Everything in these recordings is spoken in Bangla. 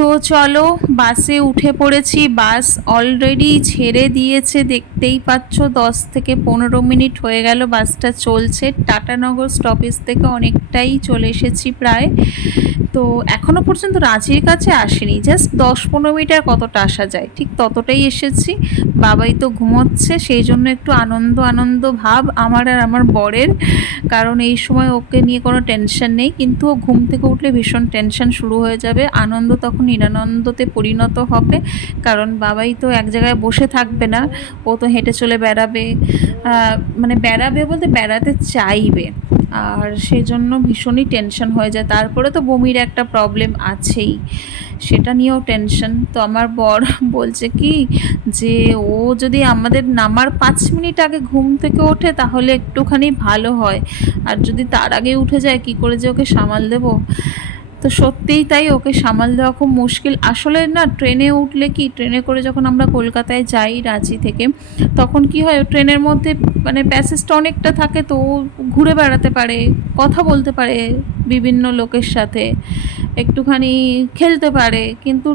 তো চলো, বাসে উঠে পড়েছি। বাস অলরেডি ছেড়ে দিয়েছে, দেখতেই পাচ্ছ, দশ থেকে পনেরো মিনিট হয়ে গেল, বাসটা চলছে। টাটানগর স্টপেজ থেকে অনেকটাই চলে এসেছি প্রায়। তো এখনও পর্যন্ত রাঁচির কাছে আসেনি জাস্ট দশ পনেরো মিটার কতটা আসা যায়। ঠিক ততটাই এসেছি। বাবাই তো ঘুমোচ্ছে, সেই জন্য একটু আনন্দ আনন্দ ভাব আমার আর আমার বরের, কারণ এই সময় ওকে নিয়ে কোনো টেনশন নেই। কিন্তু ও ঘুম থেকে উঠলে ভীষণ টেনশন শুরু হয়ে যাবে। আনন্দ তখন নিরানন্দতে পরিণত হবে। কারণ বাবাই তো এক জায়গায় বসে থাকবে না, ও তো হেঁটে চলে বেড়াবে। মানে বেড়াবে বলতে বেড়াতে চাইবে। আর সেই জন্য ভীষণই টেনশন হয়ে যায়। তারপরে তো বমির একটা প্রবলেম আছেই। সেটা নিয়েও টেনশন তো আমার বর বলছে কি যে, ও যদি আমাদের নামার পাঁচ মিনিট আগে ঘুম থেকে ওঠে তাহলে একটুখানি ভালো হয়। আর যদি তার আগে উঠে যায়, কি করে যে ওকে সামাল দেবো? তো সত্যিই তাই, ওকে সামাল দেওয়া খুব মুশকিল। আসলে না, ট্রেনে উঠলে কি, ট্রেনে করে যখন আমরা কলকাতায় যাই রাঁচি থেকে, তখন কি হয়, ট্রেনের মধ্যে মানে প্যাসেজটা অনেকটা থাকে তো ও ঘুরে বেড়াতে পারে, কথা বলতে পারে বিভিন্ন লোকের সাথে, একটুখানি খেলতে পারে, কিন্তু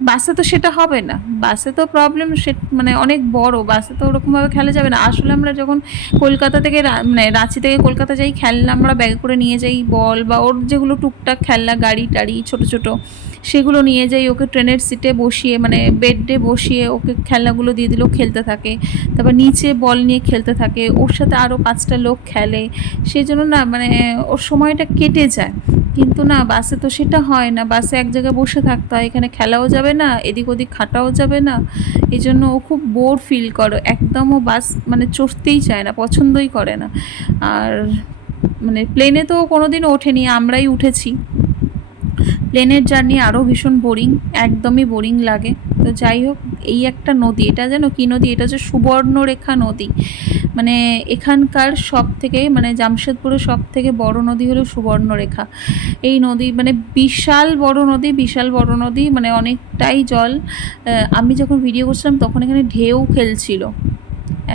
বাসে তো সেটা হবে না। বাসে তো প্রবলেম সে মানে অনেক বড়। বাসে তো ওরকমভাবে খেলা যাবে না। আসলে আমরা যখন কলকাতা থেকে মানে রাঁচি থেকে কলকাতা যাই, খেলনা আমরা ব্যাগে করে নিয়ে যাই বল বা ওর যেগুলো টুকটাক খেলনা, গাড়ি টাড়ি, ছোট ছোট, সেগুলো নিয়ে যাই। ওকে ট্রেনের সিটে বসিয়ে মানে বেডে বসিয়ে ওকে খেলনাগুলো দিয়ে দিলেও খেলতে থাকে। তারপর নিচে বল নিয়ে খেলতে থাকে। ওর সাথে আরও পাঁচটা লোক খেলে। সেই জন্য না মানে ওর সময়টা কেটে যায়। কিন্তু না, বাসে তো সেটা হয় না। বাসে এক জায়গায় বসে থাকতে হয়। এখানে খেলাও যাবে না, এদিক ওদিক খাটাও যাবে না। এই জন্য ও খুব বোর ফিল করে। একদম ও বাস মানে চড়তেই চায় না, পছন্দই করে না। আর মানে প্লেনে তো কোনো দিন ওঠেনি, আমরাই উঠেছি। প্লেনের জার্নি আরও ভীষণ বোরিং, একদমই বোরিং লাগে। তো যাই হোক, এই একটা নদী, এটা যেন কি নদী? এটা হচ্ছে সুবর্ণরেখা নদী। মানে এখানকার সব থেকে মানে জামশেদপুরের সব থেকে বড় নদী হলো সুবর্ণরেখা। এই নদী মানে বিশাল বড় নদী, বিশাল বড় নদী মানে অনেকটাই জল। আমি যখন ভিডিও করছিলাম, তখন এখানে ঢেউ খেলছিল।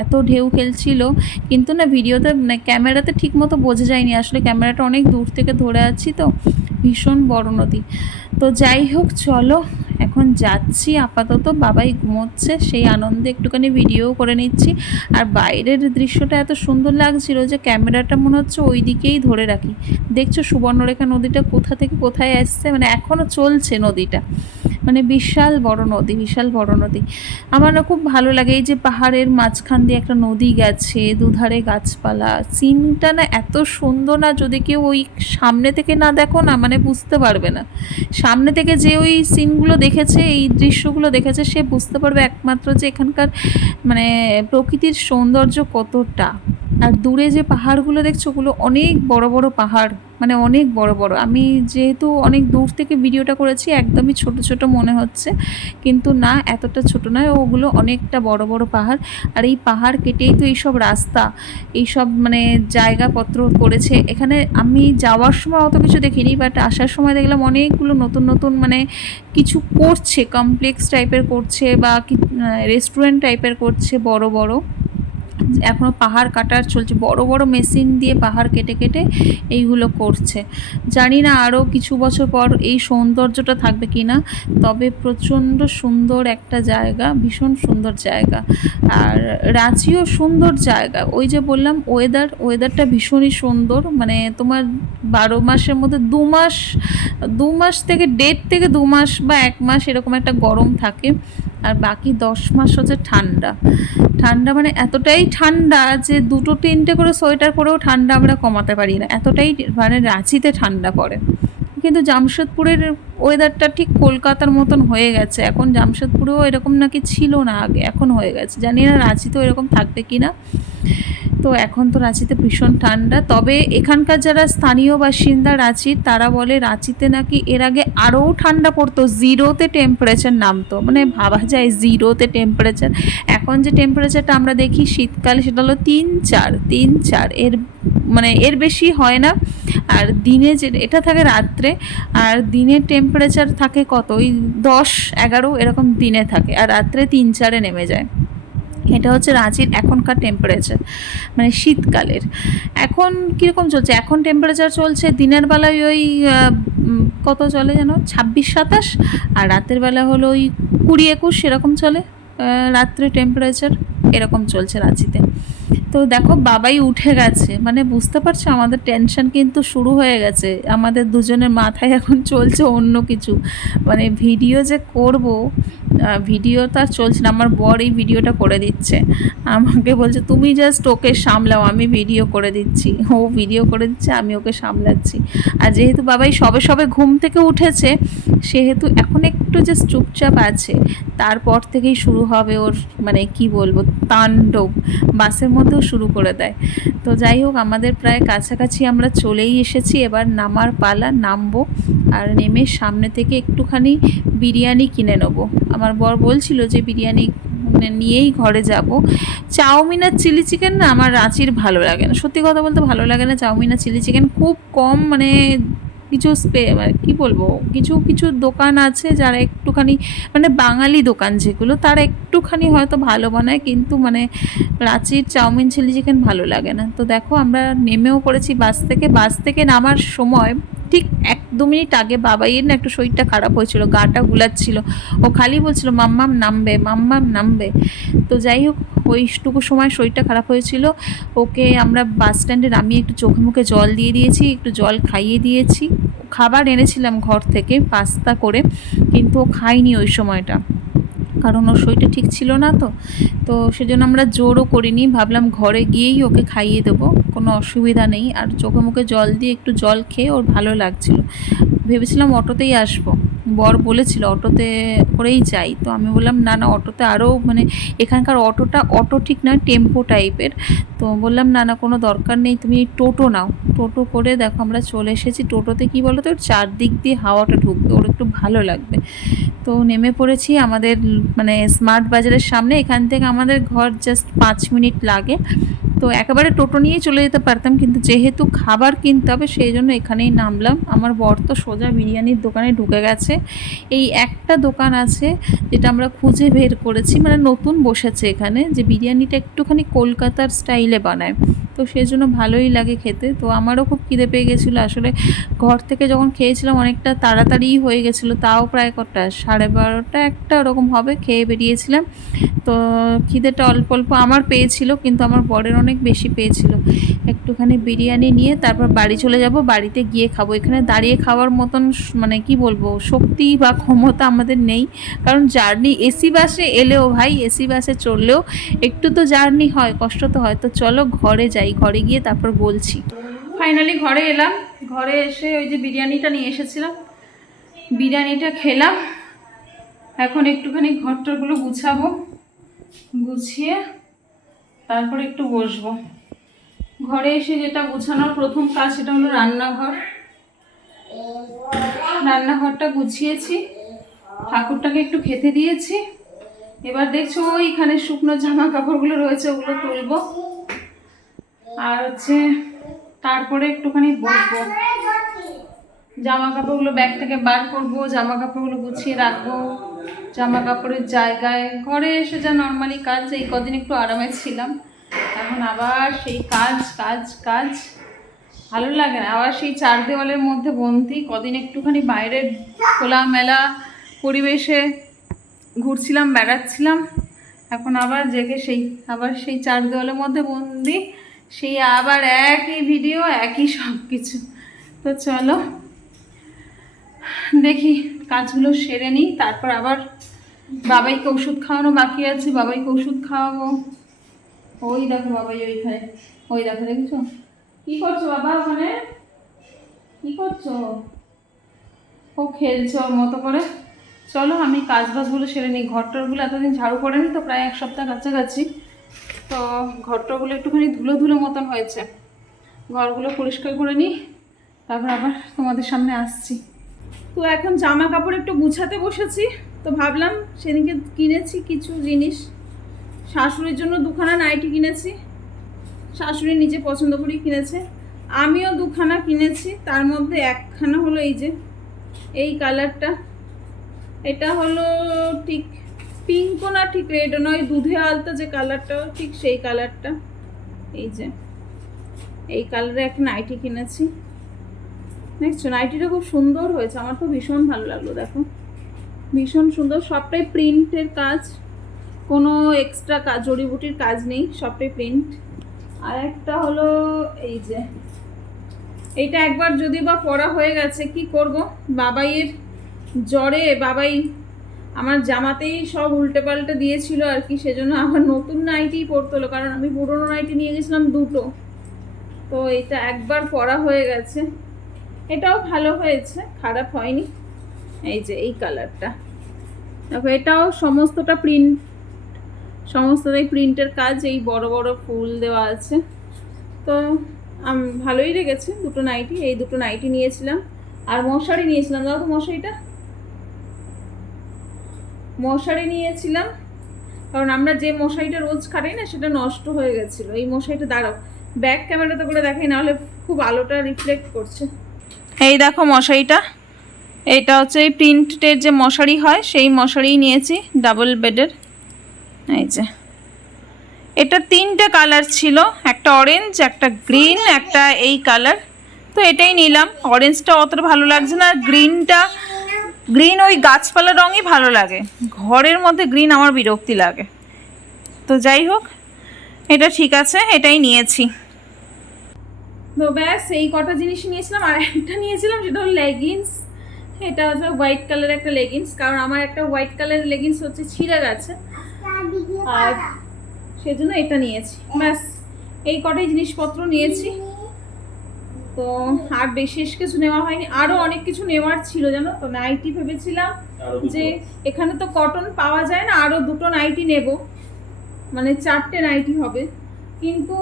এত ঢেউ খেলছিল, কিন্তু না ভিডিওতে মানে ক্যামেরাতে ঠিক মতো বোঝা যায়নি। আসলে ক্যামেরাটা অনেক দূর থেকে ধরে আছি তো। ভীষণ বড় নদী। তো যাই হোক, চলো, এখন যাচ্ছি আপাতত। বাবাই ঘুমোচ্ছে, সেই আনন্দে একটুখানি ভিডিও করে নিচ্ছি। আর বাইরের দৃশ্যটা এত সুন্দর লাগছিল যে ক্যামেরাটা মনে হচ্ছে ওই দিকেই ধরে রাখি। দেখছ সুবর্ণরেখা নদীটা কোথা থেকে কোথায় আসছে? মানে এখনও চলছে নদীটা। মানে বিশাল বড় নদী, বিশাল বড় নদী। আমার খুব ভালো লাগে এই যে পাহাড়ের মাঝখান দিয়ে একটা নদী গেছে, দুধারে গাছপালা। সিনটা না এত সুন্দর না যদি কেউ ওই সামনে থেকে না দেখো না মানে বুঝতে পারবে না। সামনে থেকে যে ওই সিনগুলো দেখেছে, এই দৃশ্যগুলো দেখেছে, সে বুঝতে পারবে একমাত্র যে এখানকার মানে প্রকৃতির সৌন্দর্য কতটা। আর দূরে যে পাহাড়গুলো দেখছ, ওগুলো অনেক বড় বড় পাহাড় মানে অনেক বড় বড়। আমি যেহেতু অনেক দূর থেকে ভিডিওটা করেছি, একদমই ছোট ছোট মনে হচ্ছে, কিন্তু না, এতটা ছোট নয়, ওগুলো অনেকটা বড় বড় পাহাড়। আর এই পাহাড় কেটেই তো এইসব রাস্তা, এইসব মানে জায়গাপত্র করেছে। এখানে আমি যাওয়ার সময় অত কিছু দেখিনি বাট আসার সময় দেখলাম অনেকগুলো নতুন নতুন মানে কিছু করছে কমপ্লেক্স টাইপের করছে বা রেস্টুরেন্ট টাইপের করছে, বড় বড়। এখনও পাহাড় কাটার চলছে। বড় বড় মেশিন দিয়ে পাহাড় কেটে কেটে এইগুলো করছে। জানি না আরও কিছু বছর পর এই সৌন্দর্যটা থাকবে কি না তবে প্রচণ্ড সুন্দর একটা জায়গা, ভীষণ সুন্দর জায়গা। আর রাঁচিও সুন্দর জায়গা। ওই যে বললাম ওয়েদার ওয়েদারটা ভীষণই সুন্দর। মানে তোমার বারো মাসের মধ্যে দু মাস দু মাস থেকে দেড় থেকে দু মাস বা এক মাস এরকম একটা গরম থাকে। আর বাকি দশ মাস হচ্ছে ঠান্ডা। ঠান্ডা মানে এতটাই ঠান্ডা যে দুটো তিনটে করে সোয়েটার পরেও ঠান্ডা আমরা কমাতে পারি না। এতটাই মানে রাঁচিতে ঠান্ডা পড়ে। কিন্তু জামশেদপুরের ওয়েদারটা ঠিক কলকাতার মতন হয়ে গেছে। এখন জামশেদপুরেও এরকম নাকি ছিল না আগে, এখন হয়ে গেছে। জানি না রাঁচিতেও এরকম থাকবে কি না তো এখন তো রাঁচিতে ভীষণ ঠান্ডা। তবে এখানকার যারা স্থানীয় বাসিন্দা রাঁচির তারা বলে রাঁচিতে নাকি এর আগে আরও ঠান্ডা পড়তো, জিরোতে টেম্পারেচার নামতো। মানে ভাবা যায় জিরোতে টেম্পারেচার এখন যে টেম্পারেচারটা আমরা দেখি শীতকালে সেটা হলো তিন চার তিন চার। এর মানে এর বেশি হয় না। আর দিনে যে এটা থাকে রাত্রে। আর দিনের টেম্পারেচার থাকে কত? ওই দশ, এগারো এরকম দিনে থাকে। আর রাত্রে তিন চারে নেমে যায়। এটা হচ্ছে রাঁচির এখনকার টেম্পারেচার মানে শীতকালের। এখন কীরকম চলছে? এখন টেম্পারেচার চলছে দিনের বেলায় ওই কত চলে যেন? ছাব্বিশ, সাতাশ? আর রাতের বেলা হলো ওই কুড়ি, একুশ, এরকম চলে রাত্রে টেম্পারেচার এরকম চলছে রাঁচিতে। তো দেখো বাবাই উঠে গেছে। মানে বুঝতে পারছ, আমাদের টেনশন কিন্তু শুরু হয়ে গেছে। আমাদের দুজনের মাথায় এখন চলছে অন্য কিছু। মানে ভিডিও যে করব ভিডিও তো আর চলছে না, আমার বর এই ভিডিওটা করে দিচ্ছে। আমাকে বলছে, তুমি জাস্ট ওকে সামলাও, আমি ভিডিও করে দিচ্ছি। ও ভিডিও করে দিচ্ছে, আমি ওকে সামলাচ্ছি। আর যেহেতু বাবাই সবে সবে ঘুম থেকে উঠেছে, সেহেতু এখন একটু জাস্ট চুপচাপ আছে। তারপর থেকেই শুরু হবে ওর মানে কি বলব, তাণ্ডব। বাসের মধ্যেও শুরু করে দেয়। তো যাই হোক, আমাদের প্রায় কাছাকাছি আমরা চলেই এসেছি। এবার নামার পালা, নামবো, আর নেমে সামনে থেকে একটুখানি বিরিয়ানি কিনে নেব। আমার বর বলছিল যে বিরিয়ানি মানে নিয়েই ঘরে যাব। চাউমিন আর চিলি চিকেন না আমার রাঁচির ভালো লাগে না। সত্যি কথা বলতে ভালো লাগে না চাউমিন আর চিলি চিকেন। খুব কম মানে কিছু স্পে মানে কী বলব? কিছু কিছু দোকান আছে যারা একটুখানি মানে বাঙালি দোকান যেগুলো, তারা একটুখানি হয়তো ভালো বানায়, কিন্তু মানে রাঁচির চাউমিন, চিলি চিকেন ভালো লাগে না। তো দেখো আমরা নেমেও পড়েছি বাস থেকে। বাস থেকে নামার সময় ঠিক এক দু মিনিট আগে বাবাইয়ের না একটু শরীরটা খারাপ হয়েছিল, গাটা গুলাচ্ছিল। ও খালি বলছিল, মাম্মাম নামবে মাম্মাম নামবে। তো যাই হোক, ওইটুকু সময় শরীরটা খারাপ হয়েছিল। ওকে আমরা বাস স্ট্যান্ডে নামিয়ে একটু চোখে মুখে জল দিয়ে দিয়েছি, একটু জল খাইয়ে দিয়েছি। খাবার এনেছিলাম ঘর থেকে পাস্তা করে, কিন্তু ও খায়নি ওই সময়টা। কারণ ওর শরীরটা ঠিক ছিল না তো। তো সেজন্য আমরা জোরও করিনি, ভাবলাম ঘরে গিয়েই ওকে খাইয়ে দেবো। কোনো অসুবিধা নেই। আর চোখে মুখে জল দিয়ে একটু জল খেয়ে ওর ভালো লাগছিল। ভেবেছিলাম অটোতেই আসব। বর বলেছিল অটোতে করেই যাই। তো আমি বললাম, না না, অটোতে আরও মানে এখানকার অটোটা অটো ঠিক নয়, টেম্পো টাইপের। তো বললাম, না না, কোনো দরকার নেই, তুমি টোটো নাও। টোটো করে দেখো আমরা চলে এসেছি। টোটোতে কি বলো তো ওর চারদিক দিয়ে হাওয়াটা ঢুকবে, ওর একটু ভালো লাগবে। তো নেমে পড়েছি আমাদের মানে স্মার্ট বাজারের সামনে। এখান থেকে আমাদের ঘর জাস্ট পাঁচ মিনিট লাগে। তো একেবারে টোটো নিয়ে চলে যেতে পারতাম, কিন্তু যেহেতু খাবার কিনতে হবে, সেই জন্য এখানেই নামলাম। আমার বর তো সোজা বিরিয়ানির দোকানে ঢুকে গেছে। এই একটা দোকান আছে যেটা আমরা খুঁজে বের করেছি মানে নতুন বসেছে এখানে, যে বিরিয়ানিটা একটুখানি কলকাতার স্টাইলে বানায়। তো সেই জন্য ভালোই লাগে খেতে। তো আমারও খুব খিদে পেয়ে গেছিল। আসলে ঘর থেকে যখন খেয়েছিলাম অনেকটা তাড়াতাড়িই হয়ে গেছিল, তাও প্রায় কটা, সাড়ে বারোটা একটা ওরকম হবে খেয়ে বেরিয়েছিলাম। তো খিদেটা অল্প অল্প আমার পেয়েছিল, কিন্তু আমার বরের অনেক বেশি পেয়েছিল। একটুখানি বিরিয়ানি নিয়ে তারপর বাড়ি চলে যাব, বাড়িতে গিয়ে খাব। এখানে দাঁড়িয়ে খাওয়ার মতন মানে কি বলব, শক্তি বা ক্ষমতা আমাদের নেই। কারণ জার্নি এসি বাসে এলেও ভাই, এসি বাসে চললেও একটু তো জার্নি হয়, কষ্ট তো হয়। তো চলো ঘরে যাই, ঘরে গিয়ে তারপর বলছি। ফাইনালি ঘরে এলাম, ঘরে এসে ওই যে বিরিয়ানিটা নিয়ে এসেছিলাম। বিরিয়ানিটা খেলাম। এখন একটুখানি ঘরটরগুলো গুছাবো, গুছিয়ে তারপর একটু বসবো। ঘরে এসে যেটা গোছানোর প্রথম কাজ সেটা হলো রান্নাঘর। রান্নাঘরটা গুছিয়েছি। ঠাকুরটাকে একটু খেতে দিয়েছি। এবার দেখছ ওইখানে শুকনো জামা কাপড়গুলো রয়েছে, ওগুলো তুলবো। আর হচ্ছে তারপরে একটুখানি বসবো। জামা কাপড়গুলো ব্যাগ থেকে বার করব জামা কাপড়গুলো গুছিয়ে রাখব। জামা কাপড়ের জায়গায় ঘরে এসে যা নর্মালি কাজ, এই কদিন একটু আরামে ছিলাম। এখন আবার সেই কাজ কাজ কাজ। ভালো লাগে না। আবার সেই চার দেওয়ালের মধ্যে বন্দি কদিন একটুখানি বাইরের খোলামেলা পরিবেশে ঘুরছিলাম, বেড়াচ্ছিলাম। এখন আবার জেগে সেই, আবার সেই চার দেওয়ালের মধ্যে বন্দি সেই আবার একই ভিডিও, একই সব কিছু তো চলো, দেখি কাজগুলো সেরে নিই, তারপর আবার বাবাইকে ওষুধ খাওয়ানো বাকি আছে, বাবাইকে ওষুধ খাওয়াবো। ওই দেখো বাবাই ওইখানে। ওই দেখো, দেখছ? কি করছ বাবা ওখানে? কি করছ? ও খেলছে মতো করে। চলো, আমি কাজ বাজগুলো সেরে নিই। ঘরটরগুলো এতদিন ঝাড়ু করেনি তো, প্রায় এক সপ্তাহ কাছাকাছি। তো ঘরটরগুলো একটুখানি ধুলো ধুলো মতন হয়েছে। ঘরগুলো পরিষ্কার করে নিই। তারপর আবার তোমাদের সামনে আসছি। তো এখন জামা কাপড় একটু গুছাতে বসেছি। তো ভাবলাম সেদিনকে কিনেছি কিছু জিনিস। শাশুড়ির জন্য দুখানা নাইটি কিনেছি। শাশুড়ি নিজে পছন্দ করেই কিনেছে। আমিও দুখানা কিনেছি, তার মধ্যে একখানা হলো এই যে, এই কালারটা। এটা হলো ঠিক পিঙ্কও না ঠিক রেড নয় দুধে আলতা যে কালারটা, ঠিক সেই কালারটা। এই যে, এই কালারে একটা নাইটি কিনেছি। দেখছ, নাইটিটা খুব সুন্দর হয়েছে, আমার তো ভীষণ ভালো লাগল, দেখো। ভীষণ সুন্দর, সবটাই প্রিন্টের কাজ। কোনো এক্সট্রা কাজ জড়িবুটির কাজ নেই, সবটাই প্রিন্ট আর একটা হলো এই যে এইটা একবার যদি বা পড়া হয়ে গেছে, কি করব? বাবাইয়ের জ্বরে, বাবাই আমার জামাতেই সব উল্টে পাল্টে দিয়েছিল আর কি, সেজন্য আমার নতুন নাইটিই পরতে হলো, কারণ আমি পুরোনো নাইটি নিয়ে গেছিলাম দুটো। তো এটা একবার পরা হয়ে গেছে। এটাও ভালো হয়েছে, খারাপ হয়নি। এই যে, এই কালারটা দেখো, এটাও সমস্তটা প্রিন্ট সমস্তটাই প্রিন্টের কাজ, এই বড় বড় ফুল দেওয়া আছে। তো, আম- ভালোই লেগেছে দুটো নাইটি, এই দুটো নাইটি নিয়েছিলাম। আর মশারি নিয়েছিলাম, দাও তো মশারিটা। মশারি নিয়েছিলাম, কারণ আমরা যে মশারিটা রোজ খাটাই না, সেটা নষ্ট হয়ে গেছিল। এই মশারিটা দাঁড়াও ব্যাক ক্যামেরাতে করে দেখাই নাহলে খুব আলোটা রিফ্লেক্ট করছে। এই দেখো মশারিটা, এটা হচ্ছে এই প্রিন্টের যে মশারি হয়, সেই মশারিই নিয়েছি ডাবল বেডের এই যে। এটা তিনটে কালার ছিল, একটা অরেঞ্জ একটা গ্রিন একটা এই কালার তো এটাই নিলাম। অরেঞ্জটা অতটা ভালো লাগছে না গ্রিনটা গ্রিন ওই গাছপালা রঙই ভালো লাগে। ঘরের মধ্যে গ্রিন আমার বিরক্তি লাগে। তো যাই হোক, এটা ঠিক আছে, এটাই নিয়েছি। তো ব্যাস, এই কটা জিনিস নিয়েছিলাম, আর একটা নিয়েছিলাম, সেটা হলো লেগিংস এটা হচ্ছে হোয়াইট কালারের একটা লেগিংস কারণ আমার একটা হোয়াইট কালারের লেগিংস হচ্ছে ছিঁড়ে গেছে। আর সেজন্য এটা নিয়েছি। ব্যাস এই কটাই জিনিসপত্র নিয়েছি। তো আর বিশেষ কিছু নেওয়া হয়নি। আরও অনেক কিছু নেওয়ার ছিল জানো তো? নাইটি ভেবেছিলাম যে এখানে তো কটন পাওয়া যায় না আরও দুটো নাইটি নেব। মানে চারটে নাইটি হবে। কিন্তু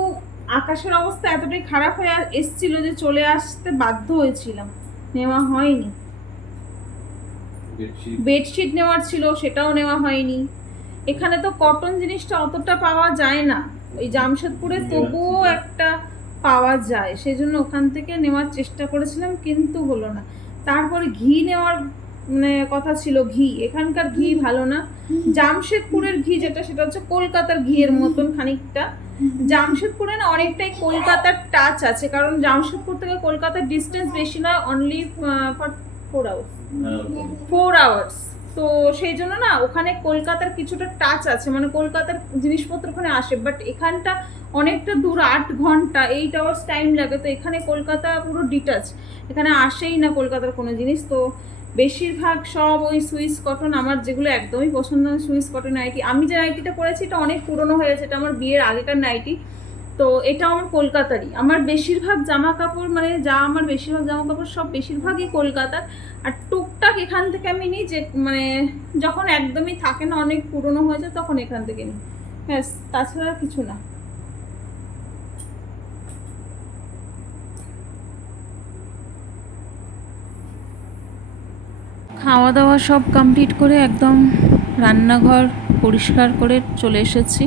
আকাশের অবস্থা এতটাই খারাপ হয়ে এসছিল যে চলে আসতে বাধ্য হয়েছিলাম। নেওয়া হয়নি। বেডশিট নেওয়ার ছিল সেটাও নেওয়া হয়নি। এখানে তো কটন জিনিসটা অতটা পাওয়া যায় না। ওই জামশেদপুরে তবুও একটা পাওয়া যায়। সেজন্য ওখান থেকে নেওয়ার চেষ্টা করেছিলাম কিন্তু হলো না। তারপরে ঘি নেওয়ার মানে কথা ছিল ঘি। এখানকার ঘি ভালো না। জামশেদপুরের ঘি যেটা সেটা হচ্ছে কলকাতার ঘিয়ের মতন খানিকটা। জামশেদপুরে না অনেকটাই কলকাতার টাচ আছে কারণ জামশেদপুর থেকে কলকাতার ডিস্টেন্স বেশি নয় only for four hours four hours তো সেই জন্য না ওখানে কলকাতার কিছুটা টাচ আছে। মানে কলকাতার জিনিসপত্র ওখানে আসে বাট এখানটা অনেকটা দূর, আট ঘণ্টা এইট আওয়ার্স টাইম লাগে। তো এখানে কলকাতা পুরো ডিটাচ এখানে আসেই না কলকাতার কোনো জিনিস। তো বেশিরভাগ সব ওই সুইস কটন আমার যেগুলো একদমই পছন্দ সুইস কটন নাইটি আমি যে নাইটিটা পরেছি, এটা অনেক পুরনো হয়ে গেছে। এটা আমার বিয়ের আগেকার নাইটি তো এটা আমার কলকাতারই। আমার বেশিরভাগ জামা কাপড় মানে যা আমার বেশিরভাগ জামা কাপড় সব বেশিরভাগই কলকাতার। আর টুকটাক এখান থেকে আমি নিই যে মানে যখন একদমই থাকে না, অনেক পুরনো হয়ে যায়, তখন এখান থেকে নিই। ব্যাস, তাছাড়া কিছু না। খাওয়া দাওয়া সব কমপ্লিট করে একদম রান্নাঘর পরিষ্কার করে চলে এসেছি।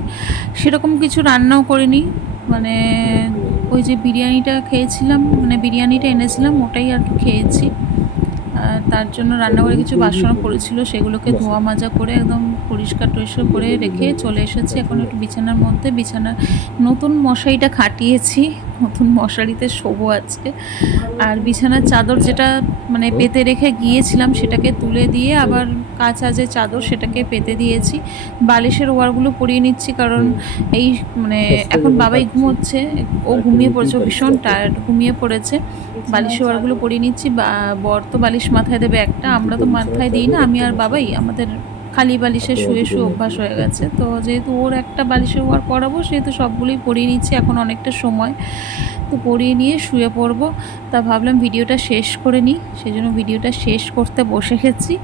সেরকম কিছু রান্নাও করিনি। মানে ওই যে বিরিয়ানিটা খেয়েছিলাম মানে বিরিয়ানিটা এনেছিলাম ওটাই আর কি খেয়েছি। তার জন্য রান্নাঘরে কিছু বাসনও পড়েছিল, সেগুলোকে ধোয়া মাজা করে একদম পরিষ্কার টরিষ্কার করে রেখে চলে এসেছি। এখন একটু বিছানার মধ্যে, বিছানার নতুন মশারিটা খাটিয়েছি, নতুন মশারিতে শোবো আজকে। আর বিছানার চাদর যেটা মানে পেতে রেখে গিয়েছিলাম, সেটাকে তুলে দিয়ে আবার কাঁচা যে চাদর, সেটাকে পেতে দিয়েছি। বালিশের ওয়ারগুলো পরিয়ে নিচ্ছি, কারণ এই মানে এখন বাবাই ঘুমোচ্ছে, ও ঘুমিয়ে পড়েছে ভীষণ টায়ার্ড ঘুমিয়ে পড়েছে। বালিশের ওয়ারগুলো পরিয়ে নিচ্ছি বর তো বালিশ মাথায় দেবে একটা, আমরা তো মাথায় দিই না, আমি আর বাবাই, আমাদের খালি বালিশে শুয়ে শুয়ে অভ্যাস হয়ে গেছে। তো যেহেতু ওর একটা বালিশের ওয়ার পরাবো সেহেতু সবগুলোই পরিয়ে নিচ্ছি, এখন অনেকটা সময়। তো পরিয়ে নিয়ে শুয়ে পড়ব। তা ভাবলাম ভিডিওটা শেষ করে নিই সেই জন্য ভিডিওটা শেষ করতে বসে গেছি।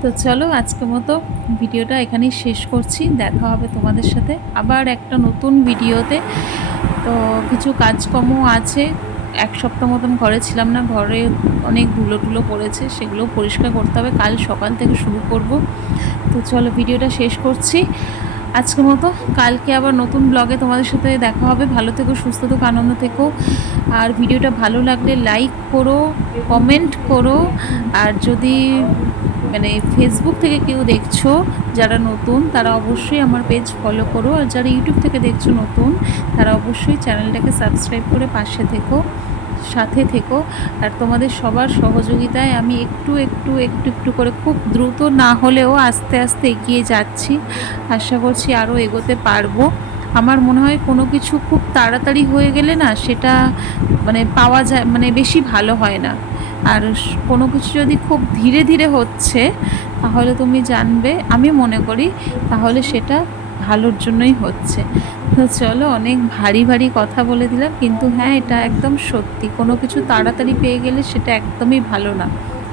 তো চলো আজকের মতো ভিডিওটা এখানেই শেষ করছি, দেখা হবে তোমাদের সাথে আবার একটা নতুন ভিডিওতে। তো কিছু কাজকর্ম আছে এক সপ্তাহ মতন ঘরে ছিলাম না, ঘরে অনেক ধুলো টুলো পড়েছে সেগুলো পরিষ্কার করতে হবে। কাল সকাল থেকে শুরু করব। তো চলো ভিডিওটা শেষ করছি। আজকের মতো কালকে আবার নতুন ব্লগে তোমাদের সাথে দেখা হবে। ভালো থেকো, সুস্থ থেকো, আনন্দ থেকো। আর ভিডিওটা ভালো লাগলে লাইক করো কমেন্ট করো। আর যদি মানে ফেসবুক থেকে কেউ দেখছ, যারা নতুন, তারা অবশ্যই আমার পেজ ফলো করো। আর যারা ইউটিউব থেকে দেখছ নতুন, তারা অবশ্যই চ্যানেলটাকে সাবস্ক্রাইব করে পাশে থেকো। সাথে থেকো আর তোমাদের সবার সহযোগিতায় আমি একটু একটু একটু একটু করে খুব দ্রুত না হলেও আস্তে আস্তে এগিয়ে যাচ্ছি। আশা করছি আরও এগোতে পারব। আমার মনে হয় কোনো কিছু খুব তাড়াতাড়ি হয়ে গেলে না সেটা মানে পাওয়া যায় মানে বেশি ভালো হয় না। আর কোনো কিছু যদি খুব ধীরে ধীরে হচ্ছে, তাহলে তুমি জানবে, আমি মনে করি, তাহলে সেটা ভালোর জন্যই হচ্ছে। তো চলো, অনেক ভারী ভারী কথা বলে দিলাম, কিন্তু হ্যাঁ এটা একদম সত্যি। কোনো কিছু তাড়াতাড়ি পেয়ে গেলে সেটা একদমই ভালো না।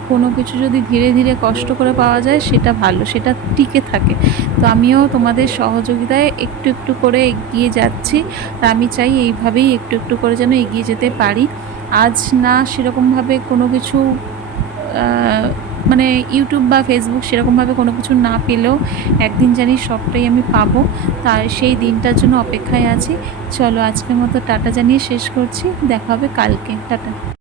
কোনো কিছু যদি ধীরে ধীরে কষ্ট করে পাওয়া যায়, সেটা ভালো, সেটা টিকে থাকে। তো আমিও তোমাদের সহযোগিতায় একটু একটু করে এগিয়ে যাচ্ছি। আর আমি চাই এইভাবেই একটু একটু করে যেন এগিয়ে যেতে পারি। আজ না সেরকমভাবে কোনো কিছু মানে ইউটিউব বা ফেসবুক সেরকমভাবে কোনো কিছু না পেলেও একদিন জানি সবটাই আমি পাবো। তার সেই দিনটার জন্য অপেক্ষায় আছি। চলো আজকের মতো টাটা জানিয়ে শেষ করছি। দেখা হবে কালকে। টাটা।